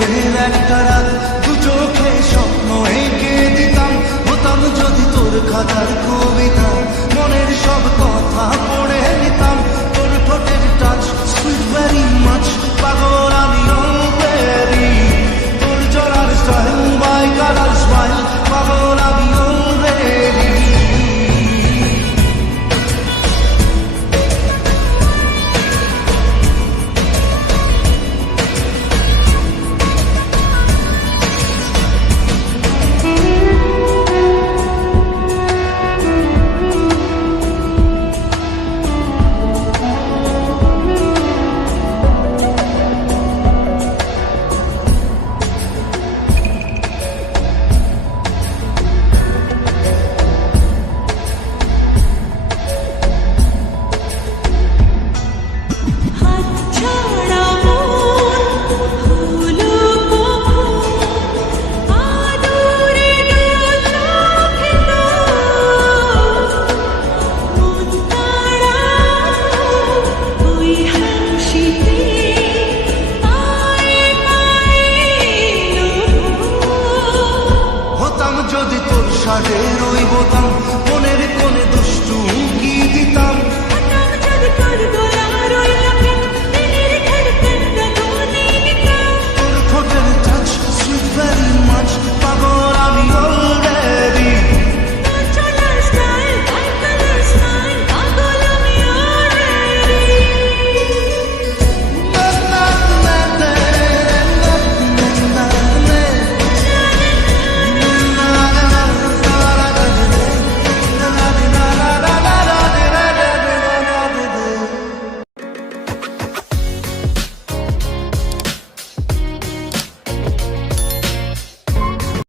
দিনের একটা রাত দু চোখে স্বপ্ন এঁকে দিতাম, হতাম যদি তোর খাতার কবিতা, মনের সব কথা পড়ে নিতাম, তোর ঠোঁটের টাচ সুইট ভেরি মাচ, পাগল আমি অলরেডি, তোর জড়ার স্টাইল বাই কালার স্মাইল, পাগল আমি অলরেডি। যদি তোর সাজে রই বোতাম,